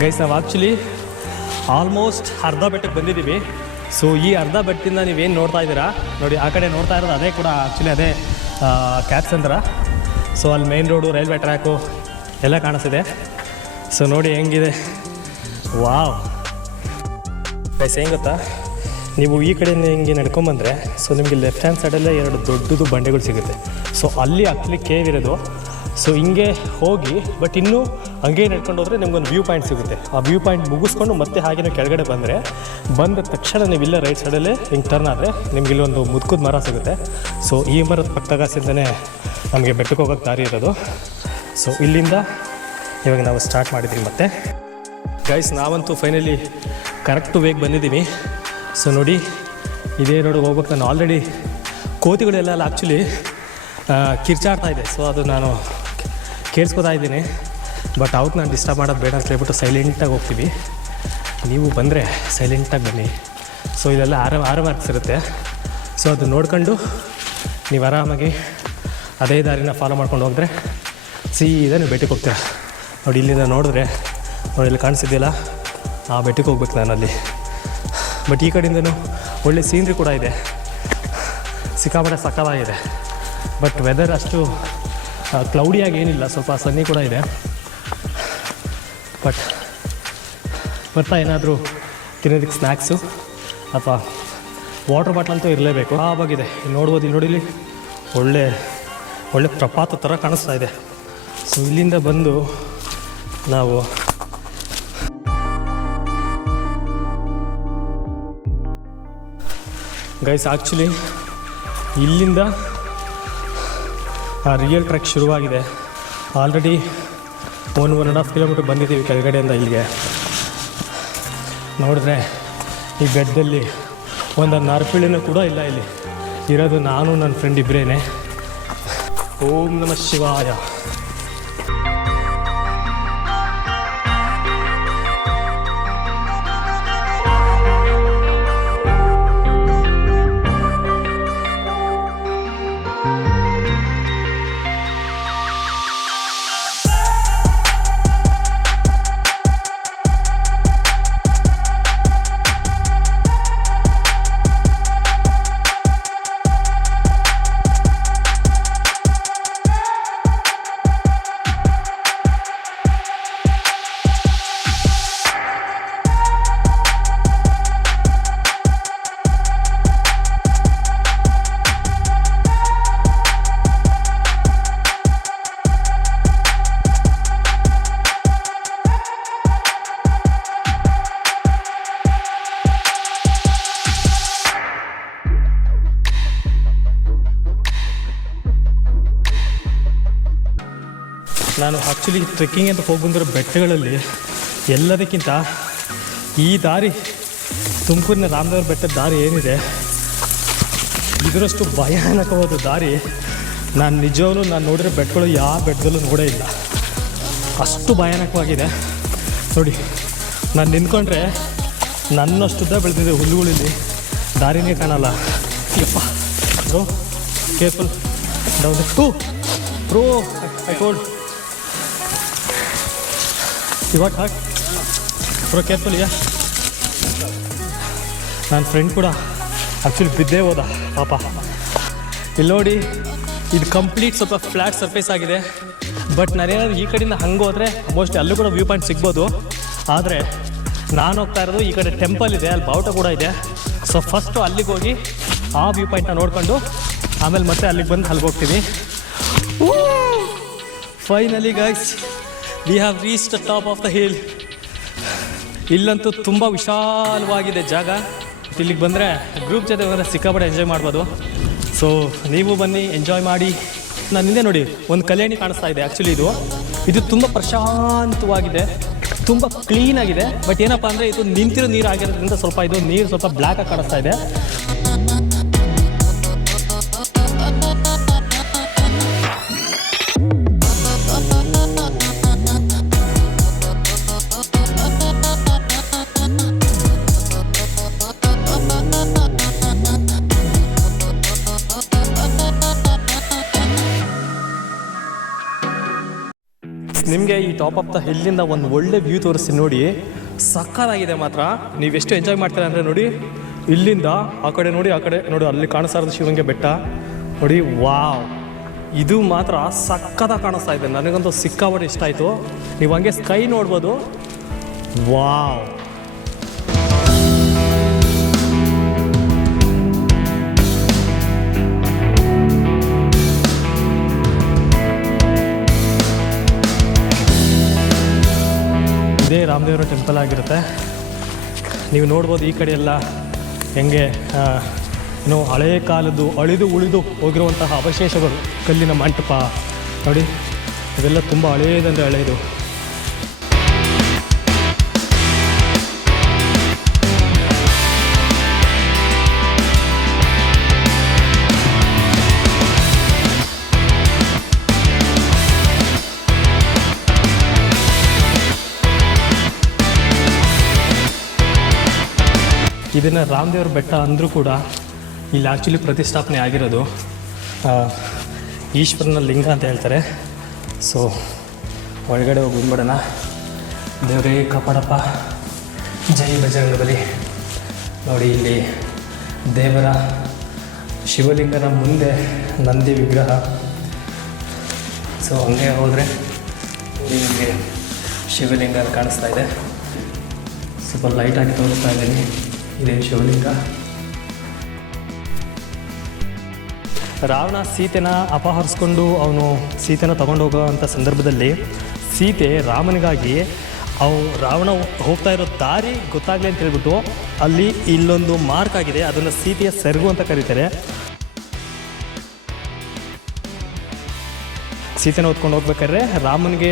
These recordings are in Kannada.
ಗೈಸ್ ನಾವು ಆ್ಯಕ್ಚುಲಿ ಆಲ್ಮೋಸ್ಟ್ ಅರ್ಧ ಬೆಟ್ಟಕ್ಕೆ ಬಂದಿದ್ದೀವಿ. ಸೊ ಈ ಅರ್ಧ ಬೆಟ್ಟದಿಂದ ನೀವೇನು ನೋಡ್ತಾ ಇದ್ದೀರಾ? ನೋಡಿ, ಆ ಕಡೆ ನೋಡ್ತಾ ಇರೋದು ಅದೇ ಕೂಡ ಆ್ಯಕ್ಚುಲಿ ಅದೇ ಕ್ಯಾಬ್ ಸೆಂತರ ಸೊ ಅಲ್ಲಿ ಮೇನ್ ರೋಡು ರೈಲ್ವೆ ಟ್ರ್ಯಾಕು ಎಲ್ಲ ಕಾಣಿಸ್ತಿದೆ. ಸೊ ನೋಡಿ ಹೆಂಗಿದೆ. ವಾವ್ ಗೈಸ್ ಹೆಂಗೆ ಗೊತ್ತಾ? ನೀವು ಈ ಕಡೆಯಿಂದ ಹಿಂಗೆ ನಡ್ಕೊಂಬಂದರೆ ಸೊ ನಿಮಗೆ ಲೆಫ್ಟ್ ಹ್ಯಾಂಡ್ ಸೈಡಲ್ಲೇ ಎರಡು ದೊಡ್ಡದು ಬಂಡೆಗಳು ಸಿಗುತ್ತೆ. ಸೊ ಅಲ್ಲಿ ಆ್ಯಕ್ಚುಲಿ ಕೇವ್ ಇರೋದು. ಸೊ ಹಿಂಗೆ ಹೋಗಿ ಬಟ್ ಇನ್ನೂ ಹಂಗೆ ನಡ್ಕೊಂಡು ಹೋದರೆ ನಿಮ್ಗೊಂದು ವ್ಯೂ ಪಾಯಿಂಟ್ ಸಿಗುತ್ತೆ. ಆ ವ್ಯೂ ಪಾಯಿಂಟ್ ಮುಗಿಸ್ಕೊಂಡು ಮತ್ತೆ ಹಾಗೇನೋ ಕೆಳಗಡೆ ಬಂದರೆ, ಬಂದ ತಕ್ಷಣ ನೀವು ರೈಟ್ ಸೈಡಲ್ಲೇ ಹಿಂಗೆ ಟರ್ನ್ ಆದರೆ ನಿಮ್ಗೆ ಇಲ್ಲೊಂದು ಮುದ್ಕುದ್ ಮರ ಸಿಗುತ್ತೆ. ಸೊ ಈ ಮರದ ಪಕ್ಕದಾಸಿಂದನೇ ನಮಗೆ ಬೆಟ್ಟಕ್ಕೆ ಹೋಗೋಕ್ಕೆ ದಾರಿ ಇರೋದು. ಸೊ ಇಲ್ಲಿಂದ ಇವಾಗ ನಾವು ಸ್ಟಾರ್ಟ್ ಮಾಡಿದ್ದೀವಿ ಮತ್ತೆ. ಗೈಸ್ ನಾವಂತೂ ಫೈನಲಿ ಕರೆಕ್ಟು ವೇಗ ಬಂದಿದ್ದೀವಿ. ಸೊ ನೋಡಿ, ಇದೇ ರೋಡಿಗೆ ಹೋಗ್ಬೇಕು. ನಾನು ಆಲ್ರೆಡಿ ಕೋತಿಗಳೆಲ್ಲ ಆ್ಯಕ್ಚುಲಿ ಕಿರ್ಚಾಡ್ತಾ ಇದೆ ಸೊ ಅದು ನಾನು ಕೇಳಿಸ್ಕೊತಾ ಇದ್ದೀನಿ. ಬಟ್ ಅವ್ರಿಗೆ ನಾನು ಡಿಸ್ಟರ್ಬ್ ಮಾಡೋದು ಬೇಡ ಅಂತ ಹೇಳ್ಬಿಟ್ಟು ಸೈಲೆಂಟಾಗಿ ಹೋಗ್ತೀವಿ. ನೀವು ಬಂದರೆ ಸೈಲೆಂಟಾಗಿ ಬನ್ನಿ. ಸೊ ಇದೆಲ್ಲ ಆರಾಮ ಆರಾಮ ಆಗ್ತಿರುತ್ತೆ ಸೊ ಅದು ನೋಡ್ಕೊಂಡು ನೀವು ಆರಾಮಾಗಿ ಅದೇ ದಾರಿನ ಫಾಲೋ ಮಾಡ್ಕೊಂಡು ಹೋದರೆ ಸೀದಾ ನೀವು ಬೆಟ್ಟಕ್ಕೆ ಹೋಗ್ತೀರ. ನೋಡಿ ಇಲ್ಲಿಂದ ನೋಡಿದ್ರೆ ನೋಡಿ ಇಲ್ಲಿ ಕಾಣಿಸಿದ್ದಿಲ್ಲ ಆ ಬೆಟ್ಟಕ್ಕೆ ಹೋಗ್ಬೇಕು ನಾನು ಅಲ್ಲಿ. ಬಟ್ ಈ ಕಡೆಯಿಂದನೂ ಒಳ್ಳೆ ಸೀನ್ರಿ ಕೂಡ ಇದೆ. ಸಿಕ್ಕಾಪಟ್ಟೆ ಸಕಾಲಾಗಿದೆ ಬಟ್ ವೆದರ್ ಅಷ್ಟು ಕ್ಲೌಡಿಯಾಗಿ ಏನಿಲ್ಲ, ಸ್ವಲ್ಪ ಸನ್ನಿ ಕೂಡ ಇದೆ. ಬಟ್ ಬರ್ತಾ ಏನಾದರೂ ತಿನ್ನೋದಕ್ಕೆ ಸ್ನ್ಯಾಕ್ಸು ಅಥವಾ ವಾಟರ್ ಬಾಟ್ಲ್ ಅಂತೂ ಇರಲೇಬೇಕು. ಆವಾಗಿದೆ ಇಲ್ಲಿ ನೋಡ್ಬೋದು, ಇಲ್ಲಿ ನೋಡಿ, ಇಲ್ಲಿ ಒಳ್ಳೆ ಒಳ್ಳೆ ಪ್ರಪಾತ ಥರ ಕಾಣಿಸ್ತಾ ಇದೆ. ಸೊ ಇಲ್ಲಿಂದ ಬಂದು ನಾವು ಗೈಸ್ ಆ್ಯಕ್ಚುಲಿ ಇಲ್ಲಿಂದ ರಿಯಲ್ ಟ್ರೆಕ್ ಶುರುವಾಗಿದೆ. Already one one and half kilometre ಬಂದಿದ್ದೀವಿ ಕೆಳಗಡೆಯಿಂದ ಇಲ್ಲಿಗೆ. ನೋಡಿದ್ರೆ ಈ ಬೆಡ್ಡಲ್ಲಿ ಒಂದು ನರಪಿಳಿನೂ ಕೂಡ ಇಲ್ಲ ಇಲ್ಲಿ. ಇರೋದು ನಾನು ನನ್ನ ಫ್ರೆಂಡ್ ಇಬ್ಬರೇನೆ ಓಂ ನಮಃ ಶಿವಾಯ. ನಾನು ಆ್ಯಕ್ಚುಲಿ ಟ್ರೆಕ್ಕಿಂಗ್ ಅಂತ ಹೋಗಿ ಬಂದಿರೋ ಬೆಟ್ಟಗಳಲ್ಲಿ ಎಲ್ಲದಕ್ಕಿಂತ ಈ ದಾರಿ, ತುಮಕೂರಿನ ರಾಮದೇವ್ರ ಬೆಟ್ಟದ ದಾರಿ ಏನಿದೆ, ಇದರಷ್ಟು ಭಯಾನಕವಾದ ದಾರಿ ನಾನು ನಿಜವಾಗ್ಲೂ ನಾನು ನೋಡಿರೋ ಬೆಟ್ಟಗಳು ಯಾವ ಬೆಟ್ಟದಲ್ಲೂ ನೋಡೇ ಇಲ್ಲ. ಅಷ್ಟು ಭಯಾನಕವಾಗಿದೆ. ನೋಡಿ, ನಾನು ನಿಂತ್ಕೊಂಡ್ರೆ ನನ್ನಷ್ಟುದ್ದ ಬೆಳೆದಿದೆ ಹುಲ್ಲುಗಳಲ್ಲಿ. ದಾರಿನೇ ಕಾಣಲ್ಲ. ಯಪ್ಪ bro careful down to bro I told ಇವಾಗ ಹಾಕಿ ಬ್ರೋ ಕೇರ್ಫುಲ್ ಇದೆ ನನ್ನ ಫ್ರೆಂಡ್ ಕೂಡ ಆ್ಯಕ್ಚುಲಿ ಬಿದ್ದೇ ಹೋದ ಪಾಪ ಇಲ್ಲಿ ನೋಡಿ ಇದು ಕಂಪ್ಲೀಟ್ ಸ್ವಲ್ಪ ಫ್ಲ್ಯಾಟ್ ಸರ್ಫೇಸ್ ಆಗಿದೆ ಬಟ್ ನಾನೇನಾದ್ರು ಈ ಕಡೆಯಿಂದ ಹಂಗೆ ಹೋದರೆ ಮೋಸ್ಟ್ಲಿ ಅಲ್ಲೂ ಕೂಡ ವ್ಯೂ ಪಾಯಿಂಟ್ ಸಿಗ್ಬೋದು. ಆದರೆ ನಾನು ಹೋಗ್ತಾ ಇರೋದು ಈ ಕಡೆ ಟೆಂಪಲ್ ಇದೆ, ಅಲ್ಲಿ ಬಾವುಟ ಕೂಡ ಇದೆ. ಸೊ ಫಸ್ಟು ಅಲ್ಲಿಗೆ ಹೋಗಿ ಆ ವ್ಯೂ ಪಾಯಿಂಟ್ನ ನೋಡಿಕೊಂಡು ಆಮೇಲೆ ಮತ್ತೆ ಅಲ್ಲಿಗೆ ಬಂದು ಅಲ್ಲಿಗೆ ಹೋಗ್ತೀನಿ. Finally guys we have reach the top of the hill ಇಲ್ಲಂತೂ ತುಂಬ ವಿಶಾಲವಾಗಿದೆ ಜಾಗ. ಇಲ್ಲಿಗೆ ಬಂದರೆ ಗ್ರೂಪ್ ಜೊತೆ ಬಂದರೆ ಸಿಕ್ಕಾಪಟ್ಟೆ ಎಂಜಾಯ್ ಮಾಡ್ಬೋದು. ಸೊ ನೀವು ಬನ್ನಿ ಎಂಜಾಯ್ ಮಾಡಿ. ನಾನು ಹಿಂದೆ ನೋಡಿ, ಒಂದು ಕಲ್ಯಾಣಿ ಕಾಣಿಸ್ತಾ ಇದೆ ಆ್ಯಕ್ಚುಲಿ ಇದು. ಇದು ತುಂಬ ಪ್ರಶಾಂತವಾಗಿದೆ. ತುಂಬ ಕ್ಲೀನಾಗಿದೆ ಬಟ್ ಏನಪ್ಪ ಅಂದರೆ ಇದು ನಿಂತಿರೋ ನೀರು ಆಗಿರೋದ್ರಿಂದ ಸ್ವಲ್ಪ ಇದು ನೀರು ಸ್ವಲ್ಪ ಬ್ಲ್ಯಾಕಾಗಿ ಕಾಣಿಸ್ತಾ ಇದೆ. ನಿಮಗೆ ಈ ಟಾಪ್ ಆಫ್ ದ ಹಿಲ್ಲಿಂದ ಒಂದು ಒಳ್ಳೆ ವ್ಯೂ ತೋರಿಸ್ತೀನಿ ನೋಡಿ. ಸಕ್ಕತ್ತಾಗಿದೆ ಮಾತ್ರ. ನೀವೆಷ್ಟು ಎಂಜಾಯ್ ಮಾಡ್ತೀರಾ ಅಂದರೆ ನೋಡಿ, ಇಲ್ಲಿಂದ ಆ ಕಡೆ ನೋಡಿ, ಆ ಕಡೆ ನೋಡಿ, ಅಲ್ಲಿ ಕಾಣಿಸ್ತಾ ಇರೋದು ಶಿವಂಗೆ ಬೆಟ್ಟ. ನೋಡಿ, ವಾವ್. ಇದು ಮಾತ್ರ ಸಕ್ಕತ್ತಾಗಿ ಕಾಣಿಸ್ತಾ ಇದೆ. ನನಗಂತೂ ಸಿಕ್ಕಾಪಟ್ಟೆ ಇಷ್ಟ ಆಯಿತು. ನೀವು ಹಂಗೆ ಸ್ಕೈ ನೋಡ್ಬೋದು. ವಾವ್. ರಾಮದೇವರ ಟೆಂಪಲ್ ಆಗಿರುತ್ತೆ. ನೀವು ನೋಡ್ಬೋದು ಈ ಕಡೆ ಎಲ್ಲ ಹೆಂಗೆ ಏನೋ ಹಳೆಯ ಕಾಲದ್ದು ಅಳಿದು ಉಳಿದು ಹೋಗಿರುವಂತಹ ಅವಶೇಷಗಳು. ಕಲ್ಲಿನ ಮಂಟಪ, ನೋಡಿ ಇದೆಲ್ಲ ತುಂಬ ಹಳೆಯದಂದರೆ ಹಳೆಯದು ಇದನ್ನು ರಾಮದೇವ್ರ ಬೆಟ್ಟ ಅಂದರೂ ಕೂಡ ಇಲ್ಲಿ ಆ್ಯಕ್ಚುಲಿ ಪ್ರತಿಷ್ಠಾಪನೆ ಆಗಿರೋದು ಈಶ್ವರನ ಲಿಂಗ ಅಂತ ಹೇಳ್ತಾರೆ. ಸೊ ಒಳಗಡೆ ಹೋಗಿ ಬಂದ್ಬಿಡೋಣ. ದೇವರೇ ಕಾಪಾಡಪ್ಪ. ಜೈ ಬಜರಂಗಬಲಿ ನೋಡಿ ಇಲ್ಲಿ ದೇವರ ಶಿವಲಿಂಗನ ಮುಂದೆ ನಂದಿ ವಿಗ್ರಹ. ಸೊ ಹಂಗೆ ಹೋದರೆ ನಿಮಗೆ ಶಿವಲಿಂಗ ಕಾಣಿಸ್ತಾ ಇದೆ. ಸ್ವಲ್ಪ ಲೈಟಾಗಿ ತೋರಿಸ್ತಾ ಇದ್ದೀನಿ. ಇದೇ ಶಿವಲಿಂಗ ರಾವಣ ಸೀತೆನ ಅಪಹರಿಸ್ಕೊಂಡು ಅವನು ಸೀತೆನ ತಗೊಂಡು ಹೋಗುವಂಥ ಸಂದರ್ಭದಲ್ಲಿ ಸೀತೆ ರಾಮನಿಗಾಗಿ ಅವು ರಾವಣ ಹೋಗ್ತಾ ಇರೋ ದಾರಿ ಗೊತ್ತಾಗಲಿ ಅಂತ ಹೇಳ್ಬಿಟ್ಟು ಅಲ್ಲಿ ಇಲ್ಲೊಂದು ಮಾರ್ಕ್ ಆಗಿದೆ. ಅದನ್ನು ಸೀತೆಯ ಸೆರಗು ಅಂತ ಕರೀತಾರೆ. ಸೀತೆನ ಹೊತ್ಕೊಂಡು ಹೋಗ್ಬೇಕಾದ್ರೆ ರಾಮನಿಗೆ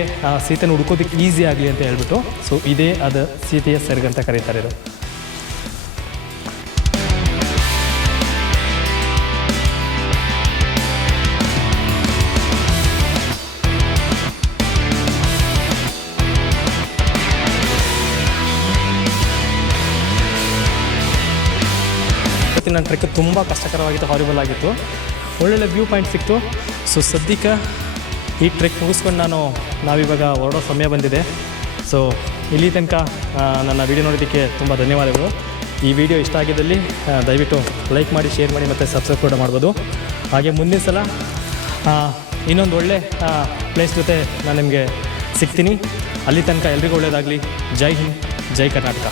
ಸೀತೆನ ಹುಡ್ಕೋದಕ್ಕೆ ಈಸಿ ಆಗಲಿ ಅಂತ ಹೇಳ್ಬಿಟ್ಟು ಸೊ ಇದೇ ಅದು ಸೀತೆಯ ಸೆರಗು ಅಂತ ಕರೀತಾರೆ ಇದು ಇವತ್ತಿನ ನನ್ನ ಟ್ರೆಕ್ ತುಂಬ ಕಷ್ಟಕರವಾಗಿತ್ತು ಹಾರಿಬಲ್ ಆಗಿತ್ತು. ಒಳ್ಳೊಳ್ಳೆ ವ್ಯೂ ಪಾಯಿಂಟ್ ಸಿಕ್ತು. ಸೊ ಸದ್ಯಕ್ಕೆ ಈ ಟ್ರೆಕ್ ಮುಗಿಸ್ಕೊಂಡು ನಾನು, ನಾವಿವಾಗ ಹೊರಡೋ ಸಮಯ ಬಂದಿದೆ. ಸೊ ಇಲ್ಲಿ ತನಕ ನನ್ನ ವಿಡಿಯೋ ನೋಡೋದಕ್ಕೆ ತುಂಬ ಧನ್ಯವಾದಗಳು. ಈ ವಿಡಿಯೋ ಇಷ್ಟ ಆಗಿದ್ದಲ್ಲಿ ದಯವಿಟ್ಟು ಲೈಕ್ ಮಾಡಿ ಶೇರ್ ಮಾಡಿ ಮತ್ತು ಸಬ್ಸ್ಕ್ರೈಬ್ ಕೂಡ ಮಾಡ್ಬೋದು. ಹಾಗೆ ಮುಂದಿನ ಸಲ ಇನ್ನೊಂದು ಒಳ್ಳೆ ಪ್ಲೇಸ್ ಜೊತೆ ನಾನು ನಿಮಗೆ ಸಿಗ್ತೀನಿ. ಅಲ್ಲಿ ತನಕ ಎಲ್ರಿಗೂ ಒಳ್ಳೆಯದಾಗಲಿ ಜೈ ಹಿಂದ್, ಜೈ ಕರ್ನಾಟಕ.